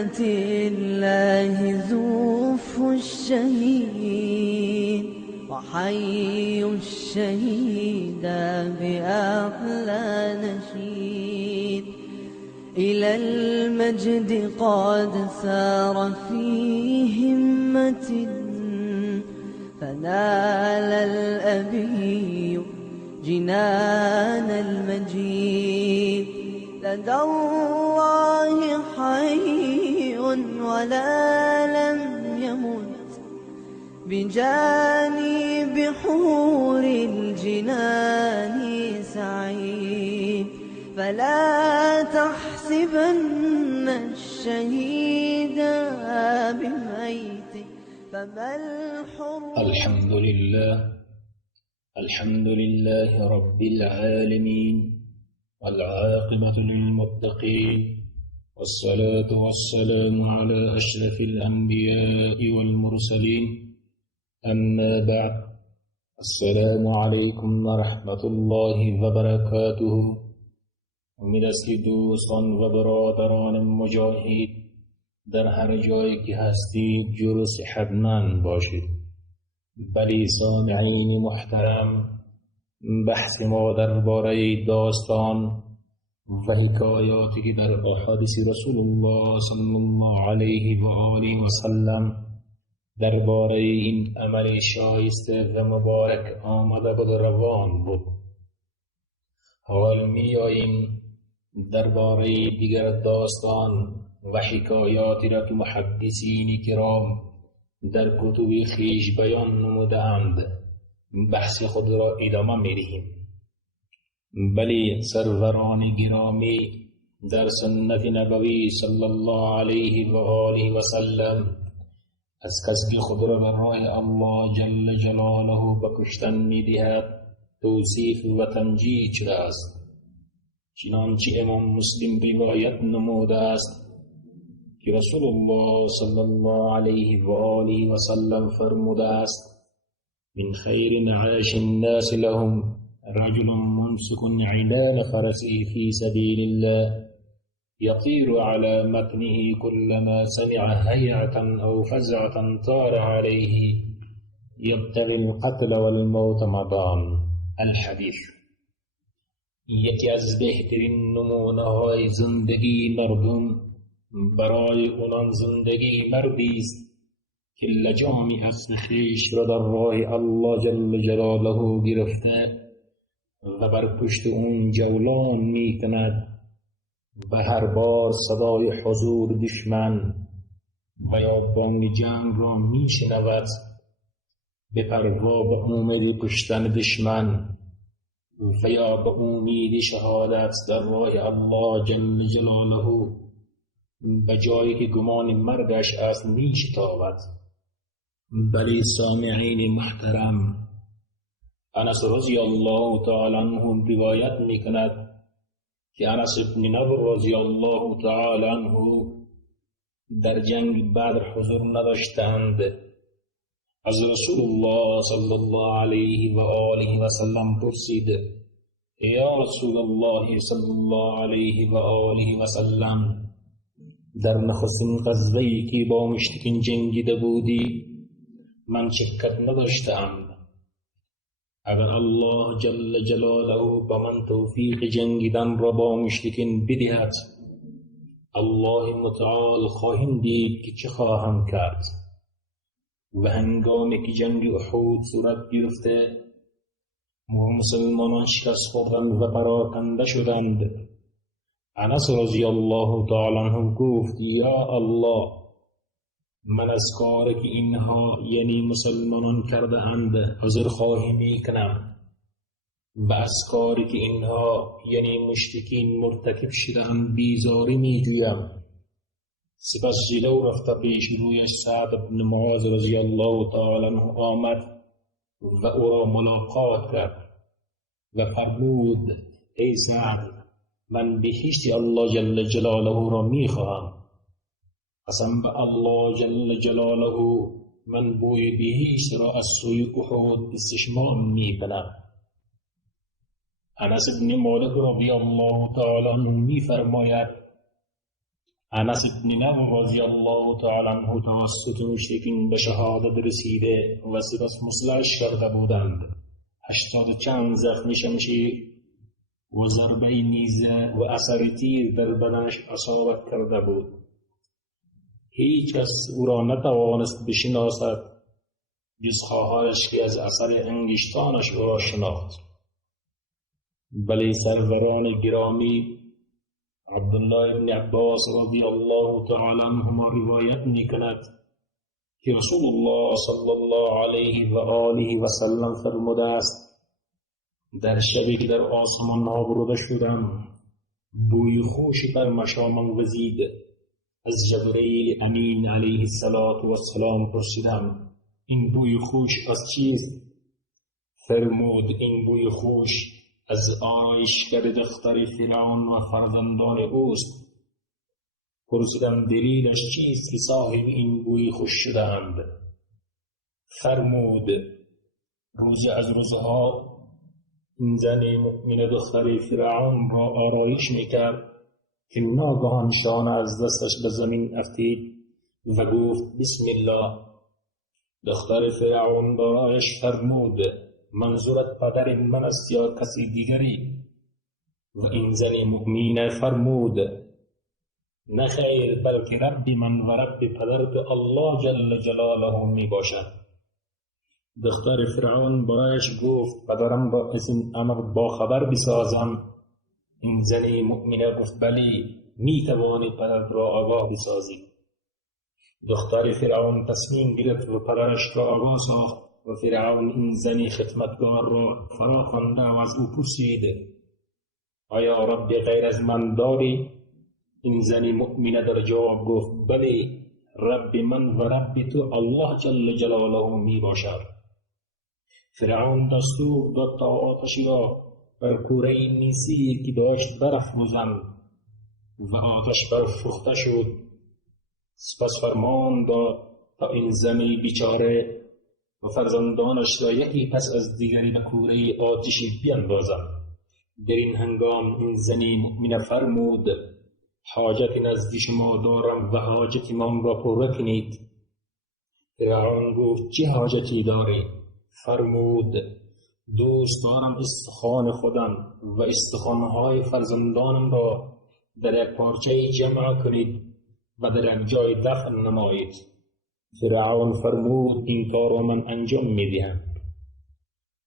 سنة الله زوف الشهيد وحي الشهيد بأحلى نشيد إلى المجد قد سار في همة فنال الأبي جنان المجيد لدى الله حي ولا لم يمت بجانب حور الجنان سعيد فلا تحسبن الشهيد بميت فما الحر. الحمد لله رب العالمين والعاقبة للمتقين والصلاة والسلام على أشرف الأنبياء والمرسلين أما بعد السلام عليكم ورحمة الله وبركاته. امید است که دوستان و برادران مجاهد در هر جایی که هستید جور و صحتمند باشید. بلی سامعین محترم، بحث ما درباره داستان و حکایاتی که در احادیث رسول الله صلی الله علیه و آله و سلم درباره این عمل شایسته و مبارک آمده بود روان بود. حال میاییم درباره دیگر داستان و حکایاتی را که محدثین کرام در کتب خویش بیان نموده‌اند بحث خود را ادامه می‌دهیم. بلی سروران گرامی در سنت نبوی صلی الله علیه و آله و سلم از کسی که خود را بر راه الله جل جلاله به کشتن می‌دهد توصیف و تمجید شده است. چنانچه امام مسلم روایت نموده است که رسول الله صلی الله علیه و آله و سلم فرموده است: من خیر نعاش الناس لهم رجل ممسك عنان فرسه في سبيل الله يطير على متنه كلما سمع هيعة أو فزعة طار عليه يبتغي القتل والموت مضان. الحديث. یکی از بهترین نمونه های زندگی مردم برای اونان زندگی مردی است که لجام اصل خویش را در راه الله جل جلاله گرفته و بر پشت اون جولان می کند و هر بار صدای حضور دشمن و یا بانگ جنگ را می شنود به پروا به امید کشتن دشمن و یا به امید شهادت در راه الله جل جلاله به جایی که گمان مردش است می شتابد. بلی سامعین محترم، انس رضی الله تعالی عنه روایت می کند که انس ابن نضر رضی الله تعالی عنه در جنگ بدر حضور نداشتند. از رسول الله صلی الله علیه و آله و سلم پرسید: یا رسول الله صلی الله علیه و آله و سلم، در نخستین غزوه‌ای که با مشرکین جنگیده بودی من شکت نداشتم. اگر الله جل جلاله به من توفیق جنگیدن را با مشرکین بدهد الله متعال خواهیم دید که چه خواهم کرد. و هنگامی که جنگ احد صورت گرفته و مسلمانان شکست خوردند و پراکنده شدند، انس رضی الله تعالی عنه گفت: یا الله، من از کاری که اینها یعنی مسلمانان کرده اند عذرخواهی میکنم و از کاری که اینها یعنی مشرکین مرتکب شدند بیزاری میجویم. سپس جلو رفته پیش رویش سعد بن معاذ رضی الله تعالی عنه آمد و او را ملاقات کرد و فرمود: ای سعد، من بهشت الله جل جلاله را میخواهم. قسم به الله جل جلاله من بوی بهشت را از سوی احد استشمام میکنم. انس بن مالک رضی الله تعالی عنه میفرماید: انس بن نضر رضی الله تعالی عنه توسط مشرکین به شهادت رسیده و سپس مصلحش کرده بودند. 80 چند زخمی شمشیر و ضربه نیزه و اثر تیر در بدنش اصابت کرده بود. هیچ کس او را نتوانست بشناسد جز خواهرش که از اثر انگشتانش او را شناخت. بلی سروران گرامی عبدالله بن عباس رضی الله تعالی عنهما روایت می‌کند که رسول الله صلی الله علیه و آله و سلم فرموده است در شبی که در آسمان ها بروده شدم بوی خوشی بر مشامم وزید. از جبرئیل امین علیه السلام پرسیدم این بوی خوش از چیست؟ فرمود این بوی خوش از آرایشگر دختر فرعون و فرزندان اوست. پرسیدم دلیلش چیست که صاحب این بوی خوش شده‌اند؟ فرمود روز از روزها این زن مؤمن دختر فرعون را آرایش میکرد که ناگهان شانه از دستش به زمین افتید و گفت بسم الله. دختر فرعون برایش فرمود منظورت پدر من است یا کسی دیگری؟ و این زن مؤمن فرمود نه خیر، بلکه رب من و رب پدرت الله جل جلاله می باشد. دختر فرعون برایش گفت پدرم با از این امر با خبر بسازم. این زن مؤمنه گفت بلی، می توانی پدر را آگاه بسازی. دختر فرعون تصمیم گرفت و پدرش را آگاه ساخت و فرعون این زن خدمتگار را فرا خوانده و از او پرسید آیا رب غیر از من داری؟ این زن مؤمنه در جواب گفت بلی، رب من و رب تو الله جل جلاله می باشد. فرعون دستور داد تا آتشی را بر کوره میسی که داشت برافروزند و آتش برافروخته شد. سپس فرمان داد تا این زن بیچاره و فرزندانش را یکی پس از دیگری به کوره آتشی بیاندازند. در این هنگام این زن مؤمنه فرمود حاجت نزد شما دارم و حاجت من را پر کنید. فرعون گفت چه حاجتی داری؟ فرمود دوست دارم استخوان خودم و استخوانهای فرزندانم را در یک پارچه جمع کنید و در یک جای دفن نمایید. فرعون فرمود این کار را من انجام میدهم.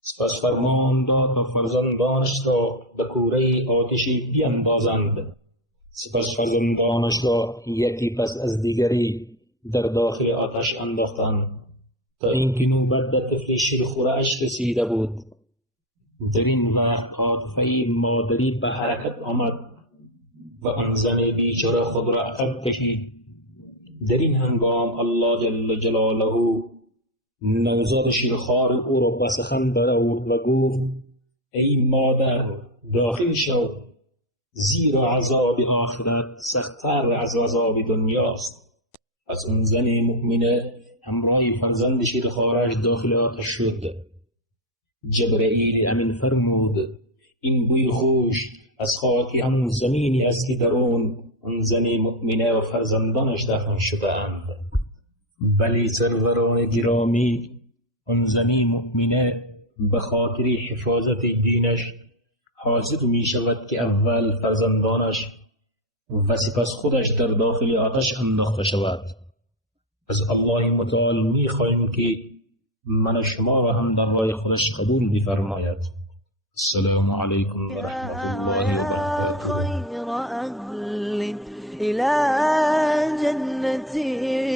سپس فرمان داد تا فرزندانش را به کوره آتشی بیاندازند. سپس فرزندانش را یکی پس از دیگری در داخل آتش انداختند تا اینکه نوبت به طفل شیرخواره‌اش رسیده بود. در این وقت عاطفه مادری به حرکت آمد و آن زن بیچاره خود را عقب کشید. در این هنگام الله جل جلاله نوزاد شیرخوار او را به سخن برآورد و گفت ای مادر داخل شو، زیرا عذاب آخرت سخت‌تر از عذاب دنیاست. از اون زن مؤمنه همراه فرزند شیرخوارش داخل آتش شد. جبرئیل امین فرمود این بوی خوش از خاک همون زمینی است که در اون زن مؤمنه و فرزندانش دفن شده‌اند. بلی سروران گرامی اون زن مؤمنه به خاطر حفاظت دینش حاضر می شود که اول فرزندانش و سپس خودش در داخل آتش انداخته شود. از الله متعال می خواهیم که من شما را هم در راه خودش قبول بفرماید. السلام علیکم و رحمت الله و برکاته. خیر اهل الى جنتی